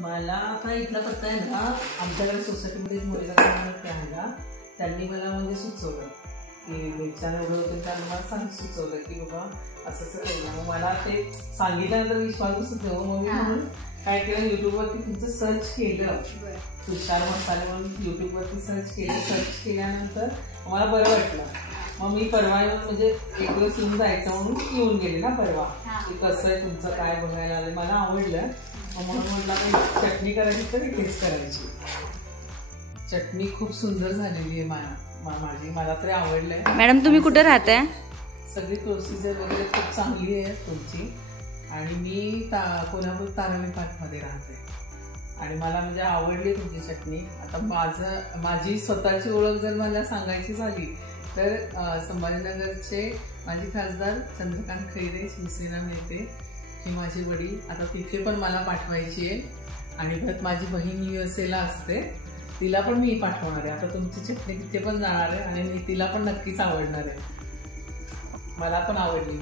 मला आता इथला पत्ता आहे ना, आमच्याकडे सोसायटीमध्ये मुलीला आहे ना, त्यांनी मला म्हणजे सुचवलं की मिरच्या एवढं होतं, त्यांनी मला सुचवलं की बाबा असं असं केलं. मग मला ते सांगितल्यानंतर विश्वास बसत नाही. मग मी म्हणून काय केलं, युट्यूबवरती तुमचं सर्च केलं, तुषार मसाले म्हणून युट्यूबवरती सर्च केलं. सर्च केल्यानंतर मला बरं वाटलं. मग मी परवा येऊन म्हणजे एक दिवस येऊन जायचं म्हणून येऊन गेले ना परवा, की कसं आहे तुमचं काय बघायला आलं. मला आवडलं. म्हणून म्हटलं चटणी करायची तर इथेच करायची. चटणी खूप सुंदर झालेली आहे माझी, मला तरी आवडलंय. मॅडम तुम्ही कुठे राहताय? सगळी प्रोसिजर वगैरे खूप चांगली आहे तुमची. आणि मी कोल्हापूर तारावी पार्कमध्ये राहते आणि मला म्हणजे आवडली तुमची चटणी. आता माझी स्वतःची ओळख जर मला सांगायची झाली तर संभाजीनगरचे माजी खासदार चंद्रकांत खैरे, शिवसेना नेते, ही माझी वडील. आता तिथे पण मला पाठवायची आहे. आणि परत माझी बहीण USA ला असते, तिला पण मी पाठवणार आहे. आता तुमची चटणी तिथे पण जाणार आहे आणि मी तिला पण नक्कीच आवडणार आहे. मला पण आवडली.